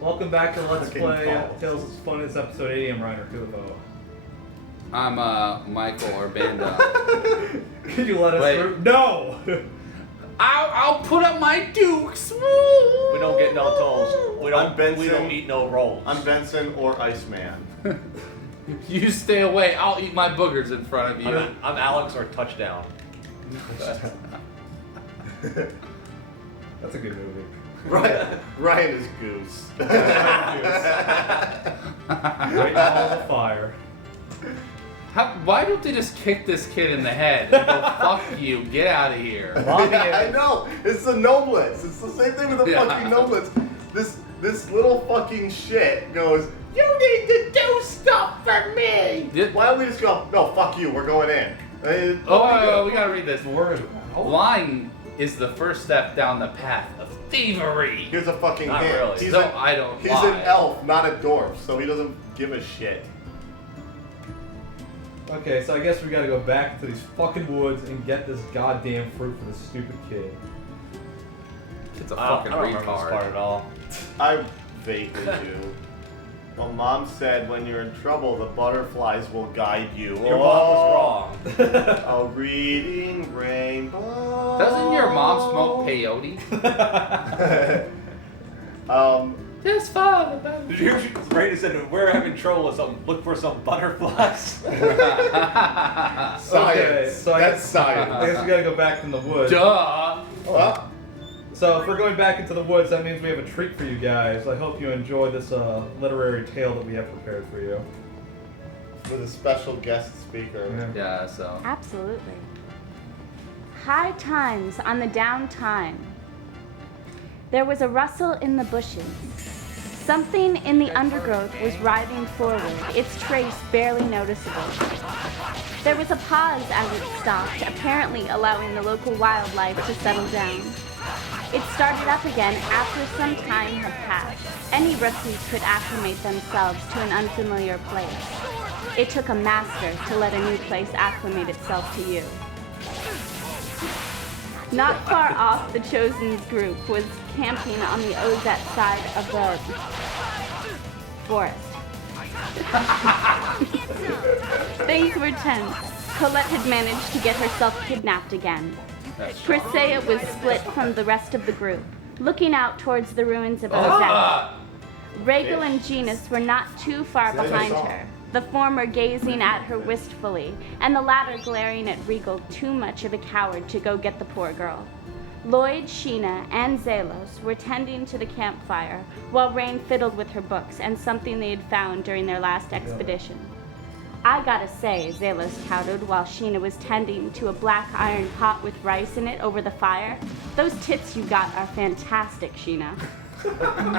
Welcome back to Let's Fucking Play balls. Tales of Symphonia. It's episode 80. I'm Reiner Kubo. I'm Michael or Banda. Could you let us through? No! I'll put up my dukes. We don't get no tolls. We I'm Benson. don't eat no rolls. I'm Benson or Iceman. You stay away. I'll eat my boogers in front of you. I'm Alex or Touchdown. That's a good movie. Ryan is Goose. Great Balls of Fire. Why don't they just kick this kid in the head and go, fuck you, get out of here? I know. It's the Noblets. It's the same thing with the fucking Noblets. This little fucking shit goes, you need to do stuff for me. Why don't we just go, no, fuck you, we're going in. We gotta read this. Lying is the first step down the path of thievery. Here's a fucking Not hint. really. He's, So an, I don't he's lie. an elf, not a dwarf, so he doesn't give a shit. Okay, so I guess we gotta go back to these fucking woods and get this goddamn fruit for this stupid kid. It's a I fucking don't remember this part retard. at all. I vaguely do. Well, Mom said when you're in trouble, the butterflies will guide you. Your mom was wrong. A reading rainbow. Doesn't your mom smoke peyote? This father. Did you hear Brady said we're having trouble with something? Look for some butterflies. Science. Okay, so I That's guess science. we gotta go back in the woods. Duh. Well, So if we're going back into the woods, that means we have a treat for you guys. I hope you enjoy this literary tale that we have prepared for you. with a special guest speaker. Yeah, so. Absolutely. High times on the downtime. There was a rustle in the bushes. Something in the undergrowth was writhing forward, its trace barely noticeable. There was a pause as it stopped, apparently allowing the local wildlife to settle down. It started up again after some time had passed. Any rookies could acclimate themselves to an unfamiliar place. It took a master to let a new place acclimate itself to you. Not far off, the Chosen's group was camping on the Ozette side of the forest. Things were tense. Colette had managed to get herself kidnapped again. Chrysaea was split from the rest of the group, looking out towards the ruins of Ozette. Rhaegal and Genus were not too far behind her, the former gazing at her wistfully, and the latter glaring at Rhaegal, too much of a coward to go get the poor girl. Lloyd, Sheena, and Zalos were tending to the campfire, while Rain fiddled with her books and something they had found during their last expedition. I gotta say, Zalos countered while Sheena was tending to a black iron pot with rice in it over the fire. Those tits you got are fantastic, Sheena.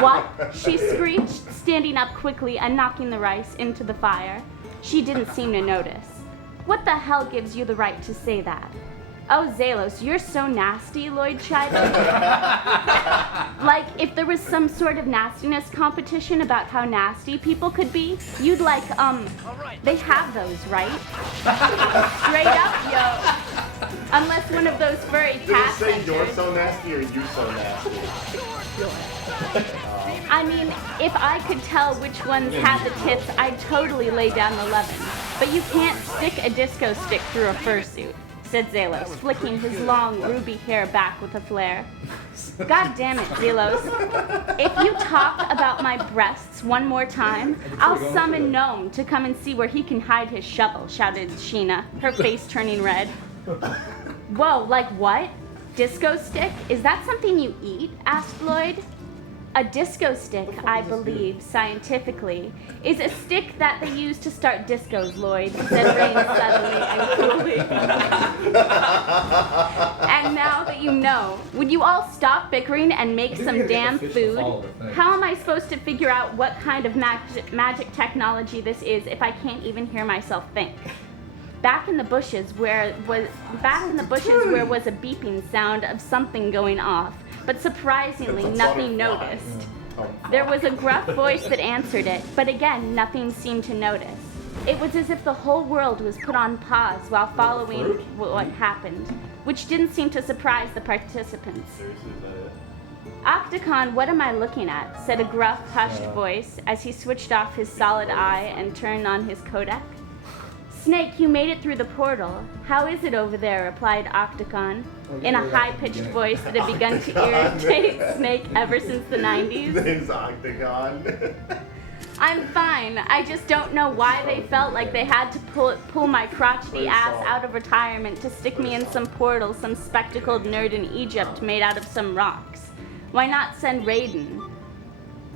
What? She screeched, standing up quickly and knocking the rice into the fire. She didn't seem to notice. What the hell gives you the right to say that? Oh, Zalos, you're so nasty, Lloyd chided. Like, if there was some sort of nastiness competition about how nasty people could be, you'd like, they have those, right? Straight up, yo. Unless one of those furry Did it cats say you're enters. so nasty or you so nasty? I mean, if I could tell which ones had the tits, I'd totally lay down the lovin'. But you can't stick a disco stick through a fursuit, said Zalos, flicking his long ruby hair back with a flare. God damn it, Zalos. If you talk about my breasts one more time, I'll summon Gnome to come and see where he can hide his shovel, shouted Sheena, her face turning red. Whoa, like what? Disco stick? Is that something you eat? Asked Lloyd. A disco stick, I believe, scientifically, is a stick that they use to start discos, Lloyd, said Rain suddenly and coolly. And now that you know, would you all stop bickering and make some damn food? How am I supposed to figure out what kind of magic technology this is if I can't even hear myself think? Back in the bushes where was a beeping sound of something going off, but surprisingly nothing noticed. There was a gruff voice that answered it, but again nothing seemed to notice. It was as if the whole world was put on pause while following what happened, which didn't seem to surprise the participants. Seriously, is that it? Octagon, what am I looking at? Said a gruff, hushed voice as he switched off his solid eye and turned on his codec. Snake, you made it through the portal. How is it over there? Replied Octagon, in a high-pitched voice that had begun to irritate Snake ever since the 90s. Name's Octagon. I'm fine. I just don't know why they felt like they had to pull my crotchety ass out of retirement to stick me in some portal some spectacled nerd in Egypt made out of some rocks. Why not send Raiden?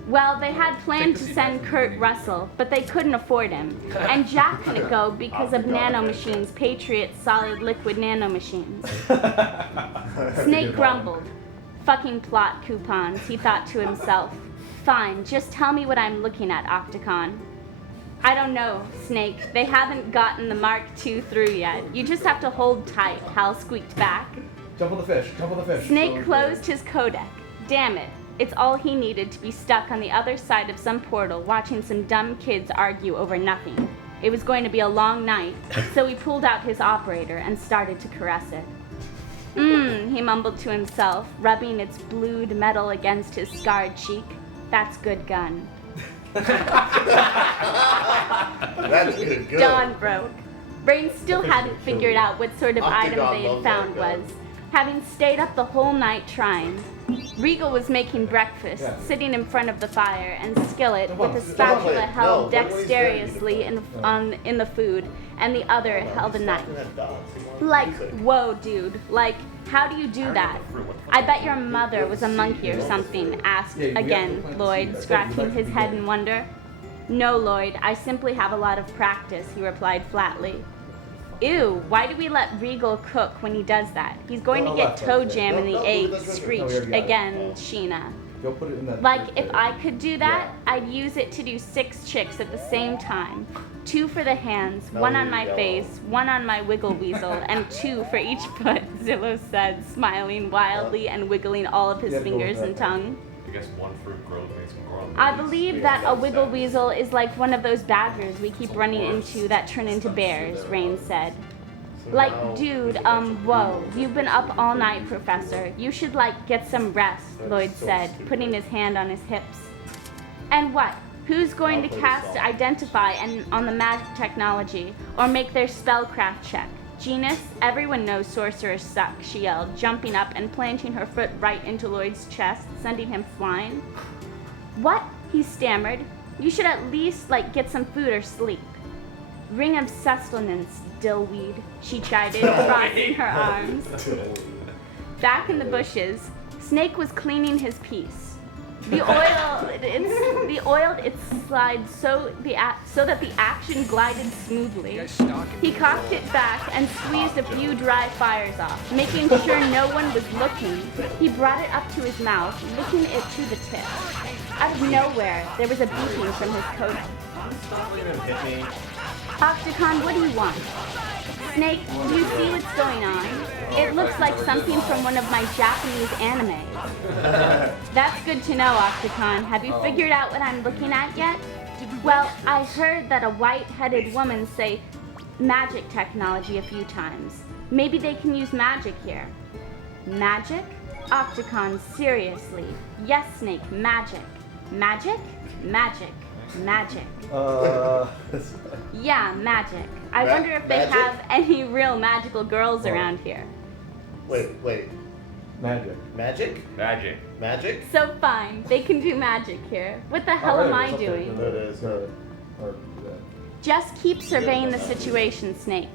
Well, they had planned to send Kurt Russell, but they couldn't afford him. And Jack couldn't go because of nanomachines, Patriot solid liquid nanomachines. Snake grumbled. Fucking plot coupons, he thought to himself. Fine, just tell me what I'm looking at, Octagon. I don't know, Snake. They haven't gotten the Mark II through yet. You just have to hold tight, Hal squeaked back. Jump on the fish, jump on the fish. Snake closed his codec. Damn it. It's all he needed to be stuck on the other side of some portal watching some dumb kids argue over nothing. It was going to be a long night, so he pulled out his operator and started to caress it. He mumbled to himself, rubbing its blued metal against his scarred cheek. That's good gun. That's good. Dawn broke. Brain still hadn't figured out what sort of item they had found was, having stayed up the whole night trying. Regal was making breakfast, sitting in front of the fire and skillet with a spatula held dexterously in the food, and the other held a knife. Like, whoa, dude. Like, how do you do that? I bet your mother was a monkey or something, asked again Lloyd, scratching his head in wonder. No, Lloyd, I simply have a lot of practice, he replied flatly. Ew, why do we let Regal cook when he does that? He's going to get toe jam in the eggs, screeched again Sheena. Like, if I could do that, I'd use it to do 6 chicks at the same time. 2 for the hands, 1 on my face, 1 on my wiggle weasel, and 2 for each foot, Zillow said, smiling wildly and wiggling all of his fingers and tongue. I guess one fruit growth makes them grow. I believe that a wiggle weasel is like one of those badgers we keep running into that turn into bears, Rain said. Like, dude, whoa, you've been up all night, Professor. You should, like, get some rest, Lloyd said, putting his hand on his hips. And what? Who's going to cast Identify and on the magic technology, or make their spellcraft check? Genus, everyone knows sorcerers suck, she yelled, jumping up and planting her foot right into Lloyd's chest, sending him flying. What? He stammered. You should at least, like, get some food or sleep. Ring of sustenance, dillweed, she chided, crossing her arms. Back in the bushes, Snake was cleaning his piece. The oiled its slide so that the action glided smoothly. He cocked it back and squeezed a few dry fires off, making sure no one was looking. He brought it up to his mouth, licking it to the tip. Out of nowhere, there was a beeping from his coat. Octagon, what do you want? Snake, do you see what's going on? It looks like something from one of my Japanese animes. That's good to know, Octagon. Have you figured out what I'm looking at yet? Well, I heard that a white-headed woman say magic technology a few times. Maybe they can use magic here. Magic? Octagon, seriously. Yes, Snake, magic. Magic? Magic. Magic. Yeah, magic. I wonder if they have any real magical girls around here. Wait. Magic. Magic? Magic. Magic? So fine, they can do magic here. What the hell am I doing? Just keep surveying the situation, Snake.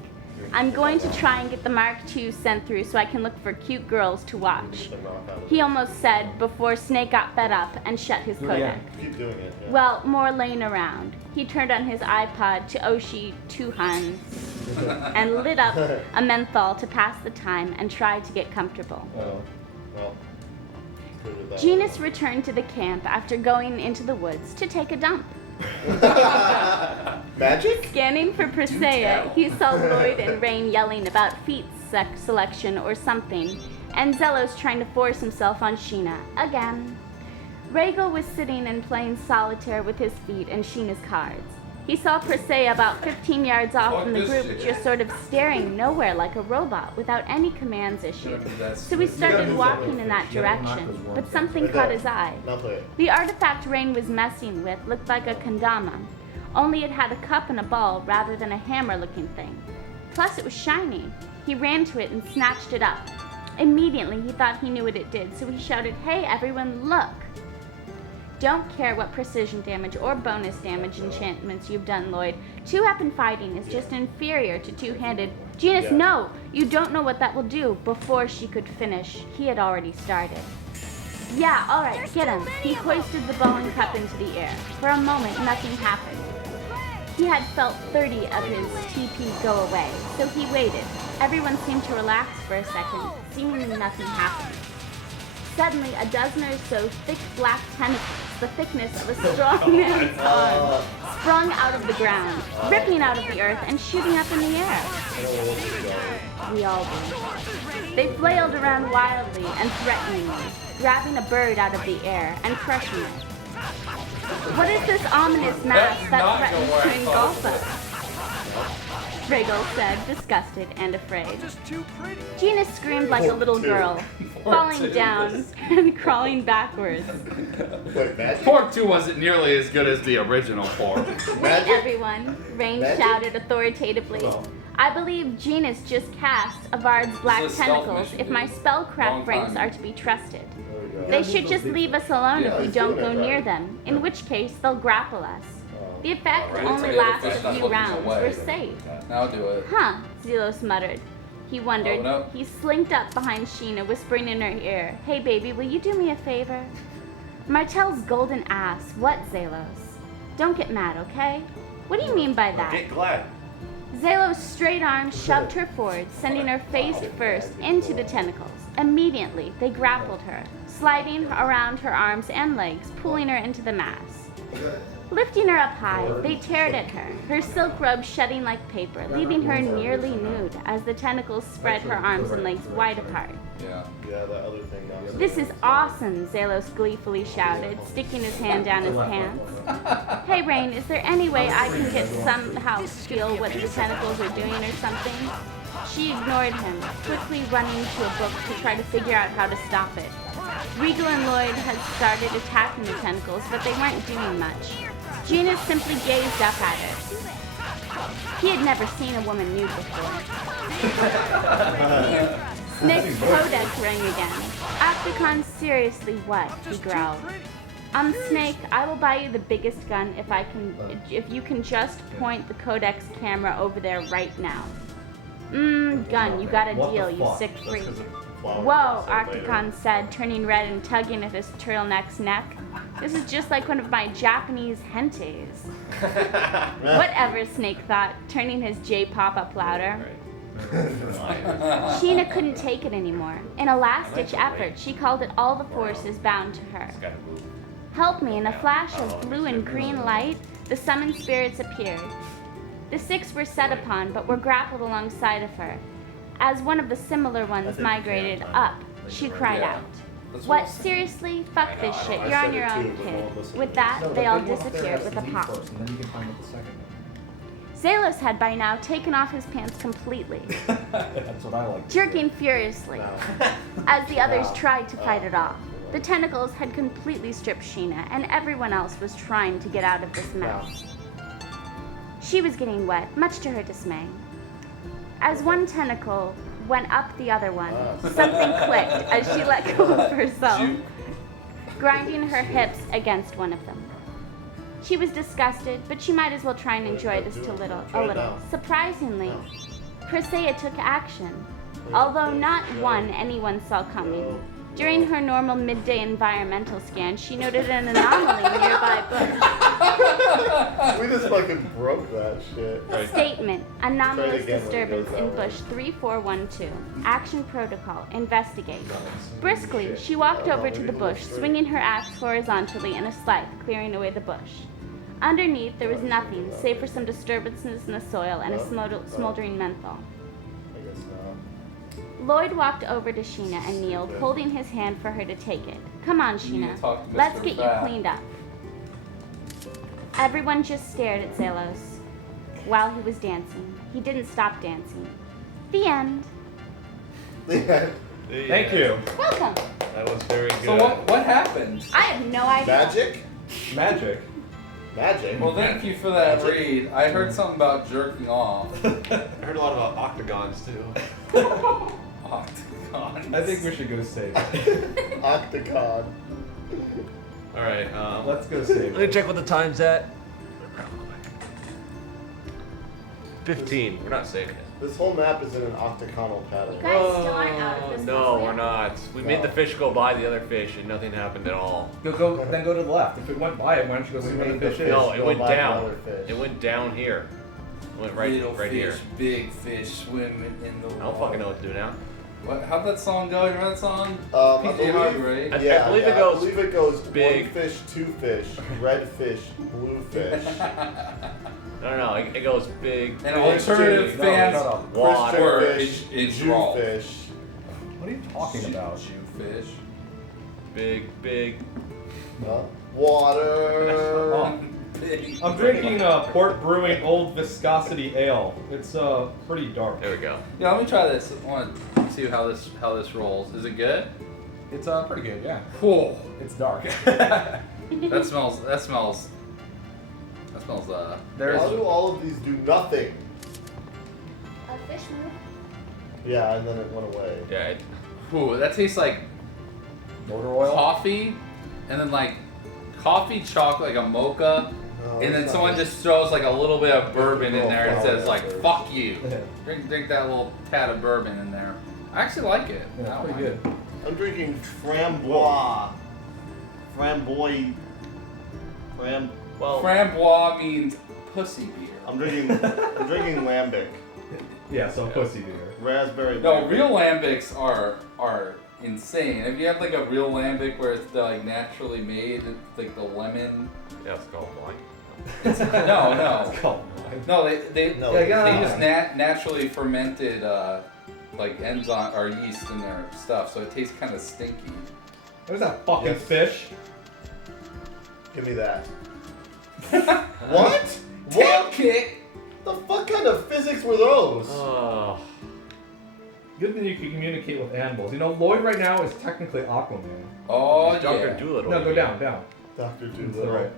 I'm going to try and get the Mark II sent through so I can look for cute girls to watch. He almost said before Snake got fed up and shut his codec. Keep doing it. Yeah. Well, more laying around. He turned on his iPod to Oshi Tuhan and lit up a menthol to pass the time and tried to get comfortable. Well, Genus returned to the camp after going into the woods to take a dump. Magic? Scanning for Presea, he saw Lloyd and Rain yelling about feet selection or something, and Zelos trying to force himself on Sheena again. Regal was sitting and playing solitaire with his feet and Sheena's cards. He saw Persea about 15 yards off from the group, just sort of staring nowhere like a robot without any commands issued. So he started walking in that direction, but something caught his eye. The artifact Rain was messing with looked like a kendama, only it had a cup and a ball rather than a hammer-looking thing. Plus it was shiny. He ran to it and snatched it up. Immediately he thought he knew what it did, so he shouted, "Hey everyone, look!" Don't care what precision damage or bonus damage enchantments you've done, Lloyd. Two-weapon fighting is just inferior to two-handed. Genus, no! You don't know what that will do. Before she could finish, he had already started. Yeah, alright, get him. He hoisted the bowling cup into the air. For a moment, nothing happened. He had felt 30 of his TP go away, so he waited. Everyone seemed to relax for a second. Seemingly nothing happened. Suddenly, a dozen or so thick black tentacles, the thickness of a strong man's arm, sprung out of the ground, ripping out of the earth and shooting up in the air. We all did. They flailed around wildly and threateningly, grabbing a bird out of the air and crushing it. What is this ominous mass that threatens to engulf us? Rhaegal said, disgusted and afraid. Gina screamed like a little girl, falling down and crawling backwards. Fork 2 wasn't nearly as good as the original Fork. Wait, everyone, Rain shouted authoritatively. I believe Genus just cast Avard's black tentacles if my spellcraft ranks are to be trusted. They should just leave us alone if we don't go near them, in which case they'll grapple us. The effect only lasts a few rounds. We're safe. Now do it. Huh, Zelos muttered. He wondered. He slinked up behind Sheena, whispering in her ear, "Hey baby, will you do me a favor?" Martell's golden ass. What, Zelos? Don't get mad, okay? What do you mean by that? Get glad. Zelos' straight arm shoved her forward, sending her face first into the tentacles. Immediately, they grappled her, sliding around her arms and legs, pulling her into the mass. Lifting her up high, they teared at her, her silk robe shedding like paper, leaving her nearly nude as the tentacles spread her arms and legs wide apart. Yeah, that other thing now. This is awesome, Zelos gleefully shouted, sticking his hand down his pants. Hey Rain, is there any way I can get somehow feel what the tentacles are doing or something? She ignored him, quickly running to a book to try to figure out how to stop it. Regal and Lloyd had started attacking the tentacles, but they weren't doing much. Genus simply gazed up at it. He had never seen a woman nude before. Snake's codec rang again. Octagon, seriously, what? He growled. Snake, I will buy you the biggest gun if you can just point the codex camera over there right now. Gun, you got a deal, you sick freak. Whoa, Octagon said, turning red and tugging at his turtleneck's neck. This is just like one of my Japanese hentes. Whatever, Snake thought, turning his J-pop up louder. Sheena couldn't take it anymore. In a last-ditch effort, she called it all the forces bound to her. Help me, in a flash of blue and green light, the summoned spirits appeared. The six were set upon, but were grappled alongside of her. As one of the similar ones migrated up, she cried out. What, seriously? Fuck this shit, you're on your own, kid. With that, they all disappeared with a pop. Zelos had by now taken off his pants completely, That's what I like. jerking furiously, as the others tried to fight it off. The tentacles had completely stripped Sheena, and everyone else was trying to get out of this mess. She was getting wet, much to her dismay. As one tentacle went up the other one, something clicked as she let go of herself, grinding her hips against one of them. She was disgusted, but she might as well try and enjoy this a little. Surprisingly, Persea took action, although not one anyone saw coming. During her normal midday environmental scan, she noted an anomaly nearby bush. We just fucking broke that shit. Statement: anomalous disturbance in bush 3412. Action protocol: investigate. Briskly, she walked over to the bush, swinging her axe horizontally in a scythe, clearing away the bush. Underneath, there was nothing, save for some disturbances in the soil and a smoldering menthol. I guess not. Lloyd walked over to Sheena and kneeled, holding his hand for her to take it. Come on, Sheena. Let's get you cleaned up. Everyone just stared at Zelos while he was dancing. He didn't stop dancing. The end. Thank you. Welcome. That was very good. So what happened? I have no idea. Magic? Magic. Magic? Well, thank you for that Magic. read. I heard something about jerking off. I heard a lot about octagons too. Octagon. I think we should go save it. Octagon. All right. Let's go save Let me it. check what the time's at. 15. We're not saving it. This whole map is in an octagonal pattern. You guys still aren't out of this. No, mess we're yet? not. We made the fish go by the other fish, and nothing happened at all. Then go to the left. If it went by it, why don't you go see where the made the fish is? No, it go went by the down. other fish. It went down here. It went right, Little right fish, here. big fish swimming in the water. I don't fucking know what to do now. What? How'd that song go? You remember that song? I PJ Harvey, right? I Yeah, believe yeah, it goes I believe it goes big. one fish, two fish, red fish, blue fish. No, it goes big. And Christian- alternative no, fans shut up. Christian were fish, in Jew drawl. fish. What are you talking about? Jewfish. Big. Water. Oh. Big. I'm drinking Port Brewing Old Viscosity Ale. It's pretty dark. There we go. Yeah, let me try this. I want to see how this rolls. Is it good? It's pretty good, yeah. Whoa. It's dark. That smells. There's How do all of these do nothing? A fish move. Yeah, and then it went away. Yeah. Ooh, that tastes like motor oil. coffee, and then like coffee chocolate, like a mocha, No, and then it's someone not. just throws like a little bit of bourbon in there and Oh, says yeah, like bourbon. "fuck you." Yeah. Drink that little tad of bourbon in there. I actually like it. I Yeah, don't pretty mind good. I'm drinking framboise. Framboise. it. Framboise means pussy beer. I'm drinking lambic. Yeah, so pussy beer. Raspberry. No, lambic. real lambics are insane. If you have like a real lambic where it's like naturally made, it's like the lemon. Yeah, it's called wine. No. It's called wine. No, they No, they use naturally fermented like enzyme or yeast in their stuff, so it tastes kind of stinky. What is that fucking Yes. fish? Give me that. What? Tail What? kick. The fuck kind of physics were those? Oh. Good that you can communicate with animals. You know, Lloyd right now is technically Aquaman. Oh It's Dr. yeah. Doolittle. No, you go mean. down. Dr. To the Doolittle. right.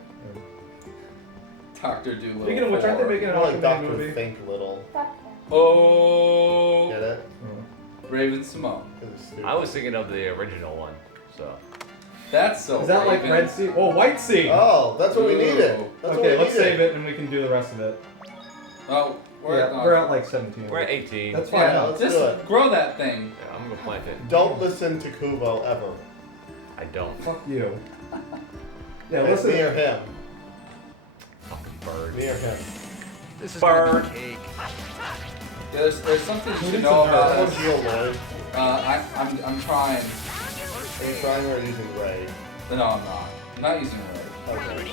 Dr. Doolittle. Speaking of which, aren't they 4. making an More like Aquaman Dr. movie? Think Little. Fuck Oh, Get it? Raven Simone. It's stupid. I was thinking of the original one. So. That's so. Is that like Raven. Red Sea? Oh, White Sea! Oh, that's what we Ooh. needed. That's what Okay, we let's needed. save it and we can do the rest of it. Oh, we're Yeah, at we're at like 17. We're at 18. That's fine. Yeah, let's just do it. grow that thing. Yeah, I'm gonna plant it. Don't listen to Kubo ever. I don't. Fuck you. Yeah, It's listen. me or him. Fucking bird. Me or him. This is Bird. cake. There's something Who to needs know some about What's this. deal, Lloyd? I'm trying. Are you trying or using Ray? No, I'm not. I'm not using Ray. Okay.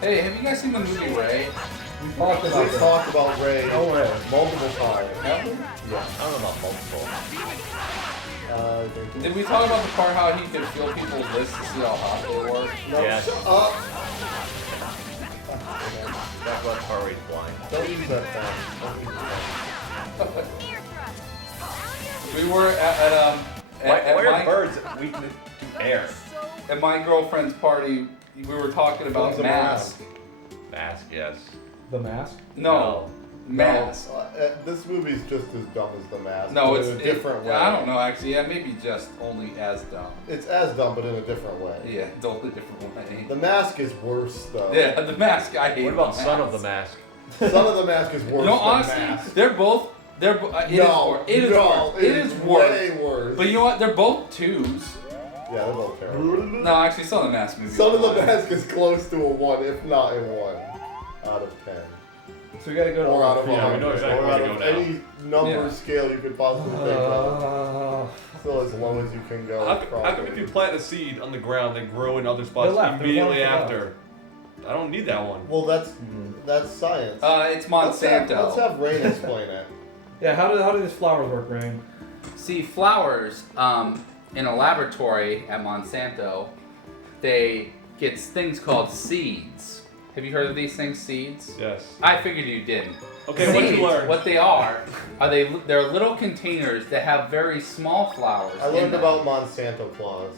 Hey, have you guys seen the movie Ray? We talked about We this. talked about Ray No way. multiple times. Have we? Yeah. I don't know about multiple. Did we talk about the part how he could feel people's wrists to see how hot they were? No, Yes. shut up. That's what part where he's blind. Don't use that thing. Don't use that. We were at Why my, are birds weakness to air? at my girlfriend's party. We were talking about Flies them mask. Mask, yes. The Mask? No, mask. This movie's just as dumb as The Mask. No, but it's in a different way. I don't know actually. Yeah, maybe just only as dumb. It's as dumb, but in a different way. Yeah, totally different way. The Mask is worse, though. Yeah, the mask. I hate. What about the Son of the Mask? Mask? Son of the Mask is worse You know, than honestly, Mask. they're both. It is No, worse. It is no, worse. It is worse. way worse. But you know what? They're both twos. Yeah, they're both terrible. No, actually, Son of the Mask movie. Son of the Mask is close to a 1, if not a 1 out of 10. So we gotta go to Or out of Yeah, we 100. know exactly or where out to of go now. any number Yeah. scale you could possibly think of. Still as low as you can go. How come probably. if you plant a seed on the ground, they grow in other spots They're left, they're immediately left, they're after? I don't need that one. Well, that's science. It's Monsanto. Let's have Rain explain it. Yeah, how do these flowers work, Rain? See, flowers, in a laboratory at Monsanto, they get things called seeds. Have you heard of these things, seeds? Yes. I figured you didn't. Okay, Seeds, what'd you learn? what they are they're little containers that have very small flowers. I in learned them. about Monsanto claws.